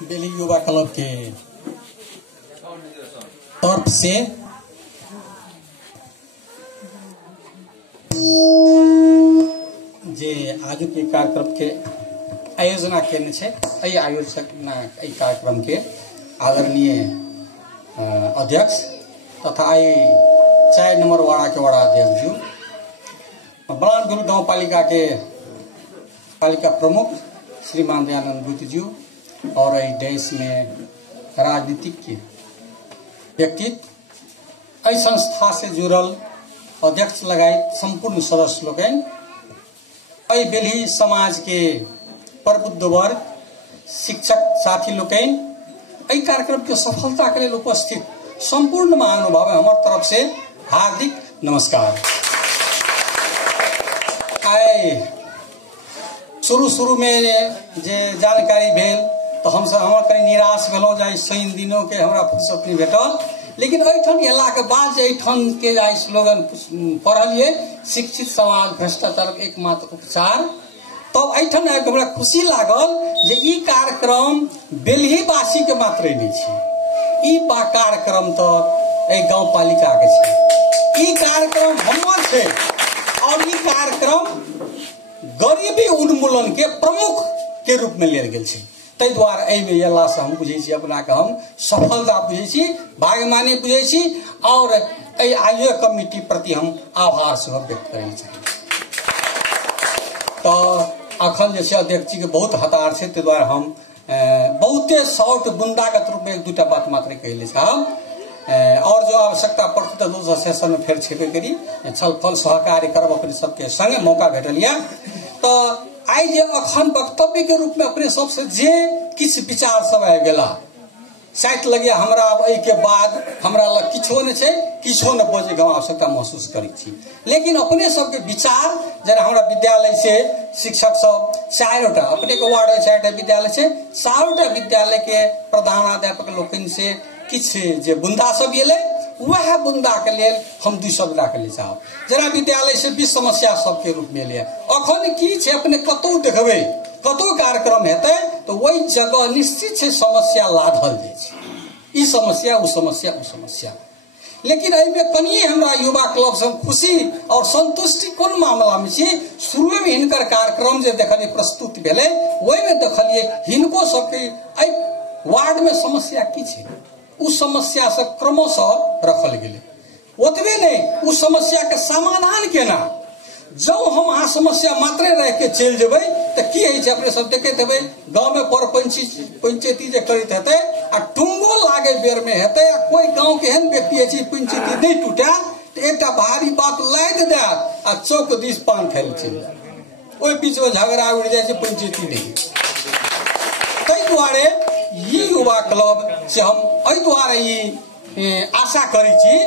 बेली युवा क्लब के तरफ से जे आज के कार्यक्रम के आयोजना केने छे एहि आयोजक एहि कार्यक्रम के आदरणीय अध्यक्ष तथा 4 नंबर वाड़ा के वाड़ा अध्यक्ष जी बलानगुरु गांव पालिका प्रमुख श्रीमान दयानंद गुप्त जी और इस देश में राजनीतिक व्यक्तित्व इस संस्था से जुड़ल अध्यक्ष लगायत संपूर्ण सदस्य लोग बेली समाज के प्रबुद्ध वर्ग शिक्षक साथी लोग कार्यक्रम के सफलता के लिए उपस्थित संपूर्ण महानुभाव हमारे तरफ से हार्दिक नमस्कार। शुरू में जे जानकारी भेल तो हम सब हमार कहीं निराश भेलों जाए शनि दिनों के हमरा फुर्सत नहीं भेटल, लेकिन एठन अयला के बाद जे एठन के जाय स्लोगन पढ़लिए शिक्षित समाज भ्रष्टाचार एकमात्र उपचार, तब एठन हमरा खुशी लागल जे ई कार्यक्रम बेलहीवासी के मात्र नहीं छे, ई कार्यक्रम तो ए गांव पालिका के छे, ई कार्यक्रम हमर छे और ई कार्यक्रम गरीबी उन्मूलन के प्रमुख के रूप में लेल गेल छे। तै द्वारा एहिमे अयला से हम बुझे छी अपना के हम सफलता बुझे छी, भाग्यमानी बुझे छी और एहि आयोजक कमिटी प्रति हम आभार सेहो व्यक्त करै छी। तो अखन जे छै अध्यक्ष जी के बहुत हतार छे, तै द्वारा हम बहुते शॉर्ट बुंदागत रूप में एक दूटा बात मात्र कहले साहब और जो आवश्यकता पड़ती तो दोसर सेशन में फिर छेबे करी छल फल सहकार्य करब अपने सबके संगे मौका भेटलिया। तो आई जे अखन वक्तव्य के रूप में अपने सबसे जे किछ विचार सब आबि गेला शायद लगे हमरा अब एहि के बाद हमरा लग किछो न छे, किछो न बजे के आवश्यकता महसूस करै छी, लेकिन अपने सबके विचार जरा हमरा विद्यालय से शिक्षक सब 4टा अपने के वार्ड में 4टा विद्यालय से 4टा विद्यालय के प्रधानाध्यापक लोकनि से किछ जे बुंदा सब एले वह बुंदा के लेल हम 2 शब्द राखले साहब जरा विद्यालय से 20 समस्या सब के रूप में ले अखन की छे अपने कतौ देखबे कतौ कार्यक्रम हेतै तो वही जगह निश्चित छे समस्या लाधल जाय छे, ई समस्या उ समस्या उ समस्या, लेकिन एहिमे कनिए हमरा युवा क्लब से खुशी और संतुष्टि कोन मामला में छी। शुरू में हिनकर कार्यक्रम जे देखलिए प्रस्तुत भेले ओहि में देखलिए हिनको सबके एहि वार्ड में समस्या की छे, उस समस्या से क्रमशः रखल गेले, ओतबे नहीं उस समस्या के समाधान केना जो हम आ समस्या मात्रे रह के चल जेबै तो की है छे अपने सब देखैत हेबै गांव में पंचायती जे करैत हेतै आ टुंगो लागे बेर में हेतै आ कोई गांव के एहन व्यक्ति अछि पंचायती नहीं टूटा तो एकटा भारी बात लाद दे आ चौक दिस पान खाइल चल ओहि बीच में झगड़ा उड़ जाय छे पंचायती नहीं। तै दुआरे ई युवा क्लब से हम एहि दुआरे आशा करै छी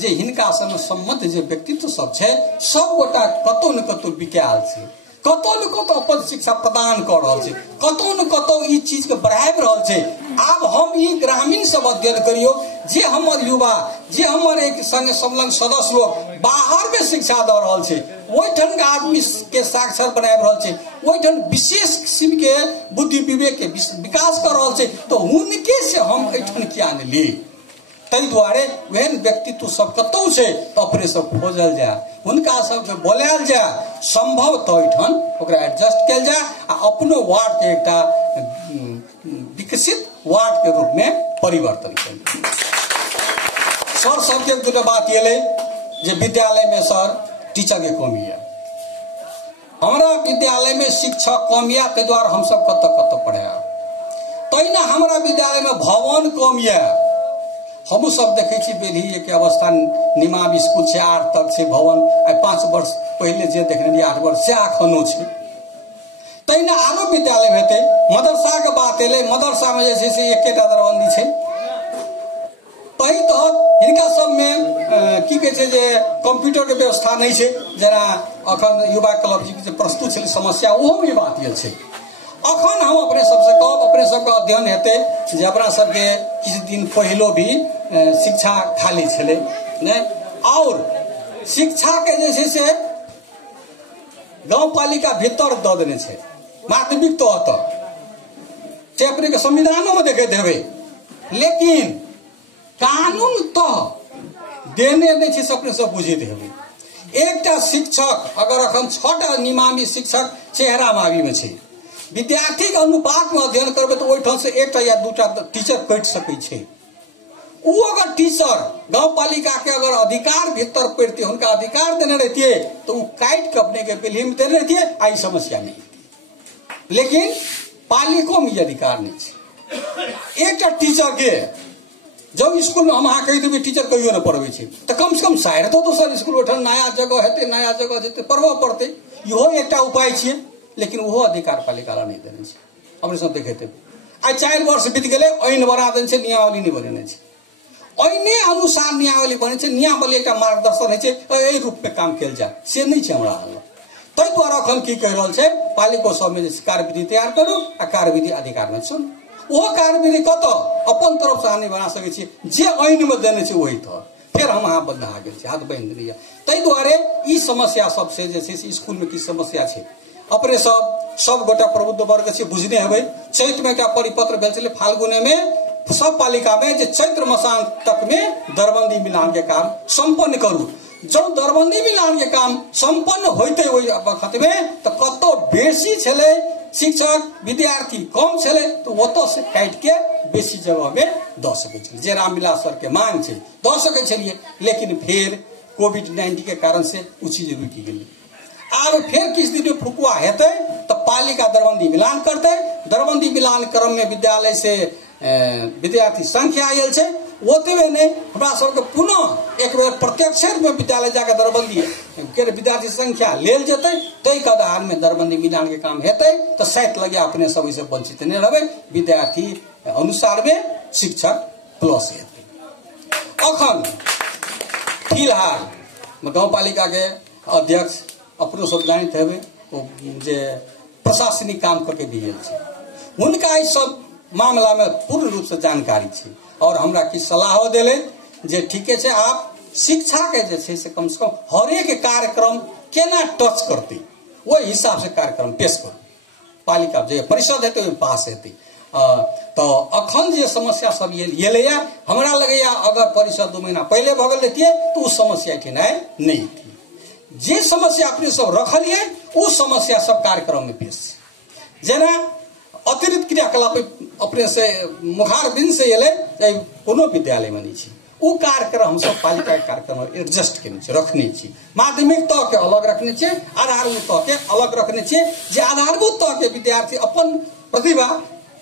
जे हिनका सम्मत जे व्यक्तित्व सब छे सब गोटा कतौ न कतौ विकायल छे, कतौ न कतौ अपन शिक्षा प्रदान कर रहल छे, कतौ न कतौ ई चीज के बढ़ाबि रहल छे। आब हम ई ग्रामीण सब अध्ययन करियो जे हमर युवा जे हमर एक संग संलग्न सदस्य लोग बाहर में शिक्षा द रहल छे ओइठन के आदमी के साक्षर बनाबि रहल छे, ओइठन विशेष किस्म के बुद्धि विवेक के विकास कर रहल छे, तो हुनके से हम एठन किया न ली। तै दुआरे वहन व्यक्तित्व सब कतौ छे तो अपने सब खोजल जाए, हुनका सबके बोलायल जाए, संभव तो एठन ओकरा एडजस्ट कयल जाए आ अपनो वार्ड के एकटा विकसित वार्ड के रूप में परिवर्तन कयल। सर सबके दूटा बात एले जे विद्यालय में सर टीचर के कमी है, हमारा विद्यालय में शिक्षक कम है, तै द्वारे हम सब कत पढ़ाया, तैना हमारा विद्यालय में भवन कम है। हम सब देखे छी बेली के अवस्था निमाव स्कूल से 8 तक से भवन 5 वर्ष पहले जे देखने 8 वर्ष से अखनो छे, तैना आरो विद्यालय हेते। मदरसा के बात एले, मदरसा में जैसे से एकेटा दरबंदी छे, तही तो हिनका सब में की कहे छे जे कंप्यूटर के व्यवस्था नहीं छे, जरा अखन युवा क्लब जी के प्रस्तुत छे समस्या ओहो में बात ये छे। अखन हम अपने सबसे कहब अपने सबके अध्ययन हेते जे अपना सबके किछु दिन पहलो भी शिक्षा खाली छले ने, और शिक्षा के जैसे से गांव पालिका भीतर द देने छे माध्यमिक तो से अपने के संविधानों में देखते हेबे, लेकिन कानून तो देने नहीं छे अपने सब बुझते हेबे। एकटा शिक्षक अगर अखन 6टा निमामी शिक्षक चेहरा मावी में छे, विद्यार्थी के अनुपात में अध्ययन करबे तो ओइ ठाम से एकटा या दूटा टीचर कट सकै छे। उ अगर टीचर गांव पालिका के अगर अधिकार भीतर पड़ते, उनका अधिकार देने रहती तो उ काट के अपने के बिल्ली में देने रहती, आई समस्या नहीं थी। लेकिन पालिको में अधिकार नहीं छे। एकटा टीचर के जब स्कूल में हम अहाँ कहि देबै टीचर कहियो न पढ़बै छै तो कम से कम शायद तो दोसर स्कूल उठन नया जगह हेतै, नया जगह जेतै पढ़बऽ पड़तै, इहो एकटा उपाय छियै। लेकिन वो अधिकार पालिका नहीं देने छे। अपने सब देखे आई 4 वर्ष बीत गए, ऐन बना देने छे, नियमावली नहीं बनेने छे। ऐने अनुसार नियमावली बने छे, नियमावली एक मार्गदर्शन है छे, एहि रूप में काम कल जाए से नहीं छे हमरा हाल। तै द्वारा अखन की कह रहल छे, पालिको सब में कार्यविधि तैयार करू आ कार्यविधि अधिकार में सुन। वो कार्यविधि कत अपन तरफ से नहीं बना सके छी, जे ऐन में देने छे वही तो फिर हम अहाँ बंधा गेल छे, हाथ बांध लिया। तै द्वारे ई समस्या सबसे जे छे स्कूल में की समस्या छे, अपने सब गोटा प्रबुद्ध वर्ग से बुझने हेबै। चैत्र में क्या परिपत्र भेल छलै, फाल्गुने में सब पालिका में जे चैत्र मसान तक में दरबंदी मिलान के काम संपन्न करू। जब दरबंदी मिलान के काम संपन्न होते ओहि वक्त में तो कतो बेसी छलै शिक्षक विद्यार्थी कम छलै तो ओतो से काट के बेसी जगह में द सकै छलै, जे रामविलास सर के मांग छै द सकै छलिए। लेकिन फिर कोविड-19 के कारण से उ चीज रुकि गेलै। आब फिर किस दिन फुकुआ हेतै तो पालिका दरबंदी मिलान करते। दरबंदी मिलान क्रम में विद्यालय से विद्यार्थी संख्या आयल छे, ओतबे नहीं हमरा सबके पुनः एक बेर प्रत्यक्ष में विद्यालय जाकर दरबंदी के विद्यार्थी संख्या लेल जेतै, तै के आधार में दरबंदी मिलान के काम हेतै तो शायद लगे अपने सब से वंचित नहीं रहबै। विद्यार्थी अनुसार में शिक्षक प्लस हेतै। अखन फिलहाल गाँव पालिका के अध्यक्ष अपनो सब जानते हेबे, जे प्रशासनिक काम करके दिए छे, उनका इस सब मामला में पूर्ण रूप से जानकारी छे और हमरा की सलाह देले जे ठीके छे आप शिक्षा के जे छे से कम हर एक कार्यक्रम केना टच करते वो हिसाब से कार्यक्रम पेश करू। पालिका जे परिषद हेतै ओहि पास हेतै। तो अखन जे समस्या सब ये हमरा लगैया अगर परिषद 2 महीना पहले भ गेल रहितियै तो उस समस्या ठिनाइ नहीं थी। जे समस्या अपने सब रखलिए वो समस्या सब कार्यक्रम में पेश, जेना अतिरिक्त क्रियाकलाप अपने से मुखार दिन से एले कोनो विद्यालय में नहीं छे, वो कार्यक्रम हम सब पालिका के कार्यक्रम एडजस्ट केने छे, रखने छे। माध्यमिक तह के अलग रखने छे, आधारभूत तह के अलग रखने छे, जे आधारभूत तह के विद्यार्थी अपन प्रतिभा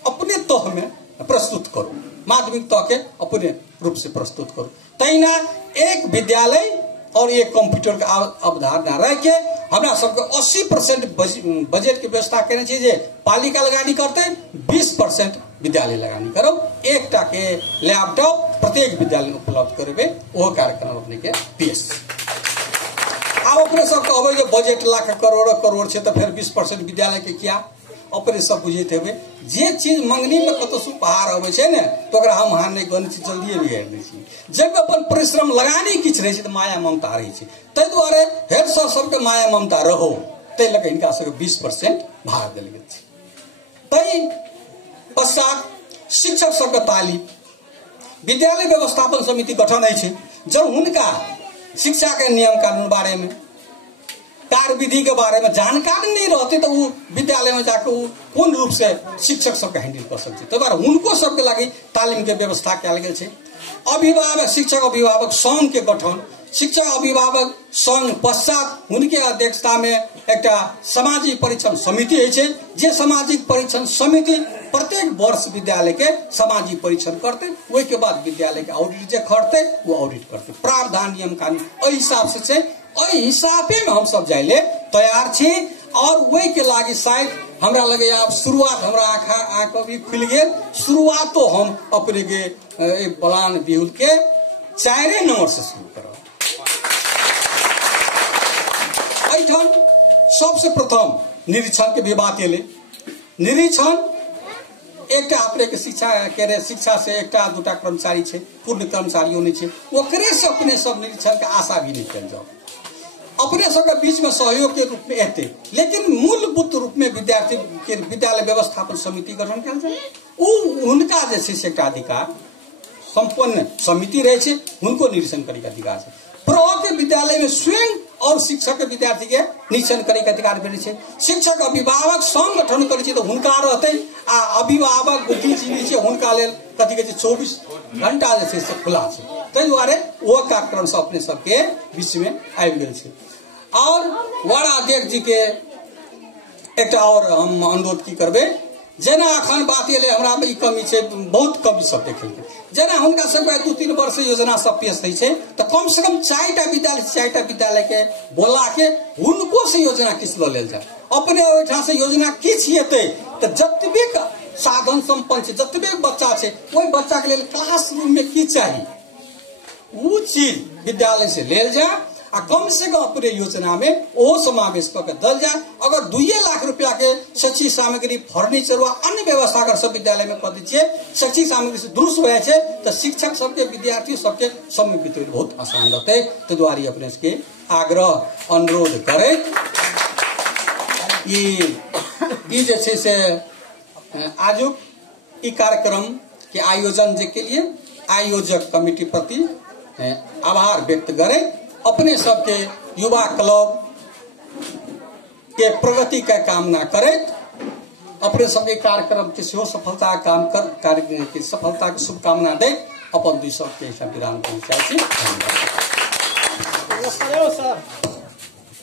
अपने तह में प्रस्तुत करू, माध्यमिक तह के अपने रूप से प्रस्तुत करू। तैना एक विद्यालय और एक कंप्यूटर के अवधारणा रह के हमरा सबके 80% बजट की व्यवस्था करने चाहिए। पालिका लगानी करते 20% विद्यालय लगानी करो, एकटा के लैपटॉप प्रत्येक विद्यालय में उपलब्ध करबे, वो कार्यक्रम अपने के पेश। अब अपने सबके अबै जे बजट लाख करोड़ छे तो फिर 20% विद्यालय के क्या अपने सब बुझे थे। जे चीज मंगनी में कत उपहार अबै छे ने तो अगर हम हां नहीं गन छी जल्दी बिगाड़ दै छी। जब अपन परिश्रम लगानी किछ रहे छे तो माया ममता रहे छे, तै द्वारे हेड सर सबके माया ममता रहो, तै लगे इनका सबके 20% भाग देल गेल छे। तै पश्चात शिक्षक सबके तालीम विद्यालय व्यवस्थापन समिति गठन है छे। जब उनका शिक्षा के नियम कानून बारे में कार्यविधि के बारे में जानकारी नहीं रहती तो वो विद्यालय में जाकर वो पूर्ण रूप से शिक्षक सबके हैंडल कर सकते। तो बार उनको सबके लगी तालीम के व्यवस्था कल गए। अभिभावक शिक्षक अभिभावक संघ के गठन, शिक्षक अभिभावक संघ पश्चात उनके अध्यक्षता में एक सामाजिक परीक्षण समिति है, जे सामाजिक परीक्षण समिति प्रत्येक वर्ष विद्यालय के सामाजिक परीक्षण करते, वही के बाद विद्यालय के ऑडिट जे करते वो ऑडिट करते। प्रावधान नियम कानून हिसाब से हिसाबे में हम सब जाइले तैयार छी। और वही के लागी शायद हमरा लगे आप शुरुआत हमरा आँख भी खुल गए। शुरुआत तो हम अपने के बलान बिहुल के 4 नंबर से शुरू करो। ऐठन सबसे प्रथम निरीक्षण के भी बात एले। निरीक्षण एक अपने के शिक्षा से एक 2टा कर्मचारी छे, पूर्ण कर्मचारियों नहीं छे, ओकरे से अपने सब निरीक्षण के आशा भी नहीं कल जाओ। अपने सबके बीच में सहयोग के रूप में एते, लेकिन मूलभूत रूप में विद्यार्थी के विद्यालय व्यवस्थापन समिति गठन कयल जाए। उनका जे छै से एकटा अधिकार संपन्न समिति रहे छै, उनको निरीक्षण करे के अधिकार छै। प्रह के विद्यालय में स्वयं और शिक्षक के विद्यार्थी के निरीक्षण करे के अधिकार भेटै छै। शिक्षक अभिभावक संगठन करे छै तो हुनका रहते, आ अभिभावक बुद्धिजीवी छै हुनका लेल कथी कहै छै 24 घंटा जे छै से खुला छै। ताहि दुआरे वो कार्यक्रम से अपने सबके बीच में आबि गेल छै। और वार्ड अध्यक्ष जी के एक और हम अनुरोध की करबे, जेना अखन बात एले हमरा में ई कमी छै, बहुत कमी सब देखेलकै। जेना हुनका सबके 2-3 वर्ष योजना सब पेश होइ छै तो कम से कम 4टा विद्यालय के बोला के हुनको से योजना किछ ल लेल जाए। अपने ओहिठाम से योजना किछ हेतै तो जतबे साधन संपन्न छै, जतबे बच्चा छै, ओहि बच्चा के लेल क्लासरूम में की चाहिए वो चीज विद्यालय से लेल जाए, आ कम से कम अपने योजना में वो समावेश करके दल जाए। अगर 2 लाख रुपया के शैक्षिक सामग्री, फर्नीचर व अन्य व्यवस्था अगर सब विद्यालय में कर दीजिए, शैक्षिक सामग्री से दुरुस्त हो जाए तो शिक्षक सबके विद्यार्थी सबके समय बीते बहुत आसान रहते। तो द्वारी अपने के आग्रह अनुरोध करे जे छै से आजुक ई कार्यक्रम के आयोजन के लिए आयोजक कमिटी प्रति आभार व्यक्त करे। अपने सबके युवा क्लब के प्रगति का कामना करे, अपने सबके कार्यक्रम के सफलता कार्य की सफलता की शुभकामना दे अपन दुई सबके विराम पहुंचाई। सर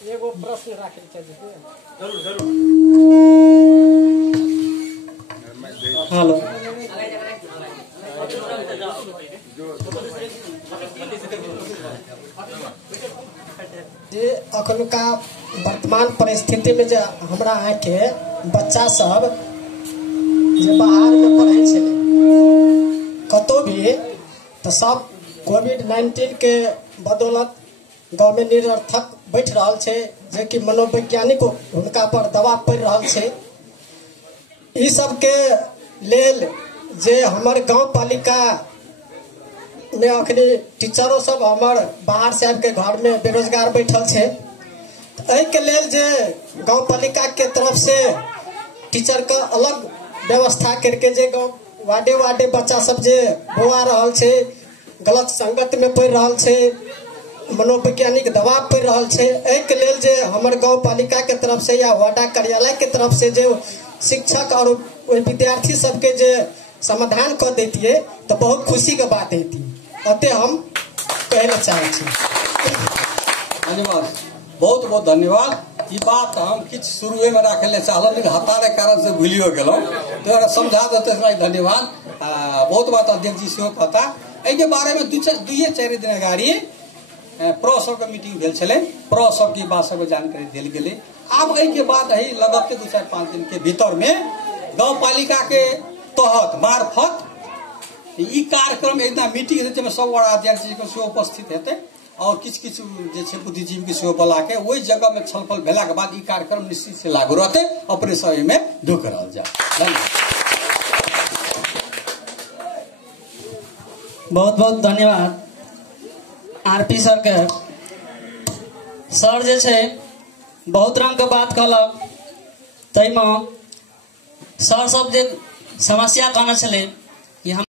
एगो प्रश्न राखे जरूर हेलो जे अखनुका वर्तमान परिस्थिति में जे हमरा आके बच्चा सब जे बाहर में पढ़े छे कतो भी तो सब कोविड-19 के बदौलत गाँव में निरर्थक बैठ रहल छे, जे कि मनोवैज्ञानिक उनका पर दबाव पड़ रहल छे। ई सब के लेल जे हमर गाँव पालिका में अखनी टीचरों सब हमर बाहर से आबि के घर में बेरोजगार बैठल छे, एहि के लेल जे गाँव पालिका के तरफ से टीचर का अलग व्यवस्था करके जे गाँव वार्डे बच्चा सब जे बौआ रहल छे, गलत संगत में पड़ रहल छे, मनोवैज्ञानिक दबाव पड़ रहल छे, एहि के लेल जे हमर गाँव पालिका के तरफ से या वार्डा कार्यालय के तरफ से जो शिक्षक और विद्यार्थी सबके जे समाधान कर देती तो बहुत खुशी के बात होती। अते हम कहना चाहे छी। धन्यवाद, बहुत बहुत धन्यवाद। ये बात हम किछ शुरुए में रखे चाहल, लेकिन हतारे कारण से भूलियो गेलौं, तो समझा देते धन्यवाद। बहुत बात अध्यक्ष जी से कहता एहि बारे में 2-4 दिन अगाड़ी प्र सब के मीटिंग भेल छले, प्र सब की बात सब जानकारी देल गेले। आब एहि के बाद है लगभग 2-4-5 दिन के भीतर में गाँव पालिका के तहत मार्फत ई कार्यक्रम एकदम मीटिंग में सब वार्ड अध्यक्ष जी के उपस्थित हेतै और किछ बुद्धिजीवी के सेहो बोला के वही जगह में छलफल भेला के बाद ई कार्यक्रम निश्चित से लागू रहते, अपने समय में ढुक रहल जाए। बहुत बहुत धन्यवाद आरपी सर के। सर जे छे बहुत रंग के बात कहलक, तै में सर सब जे समस्या कहने छले कि हम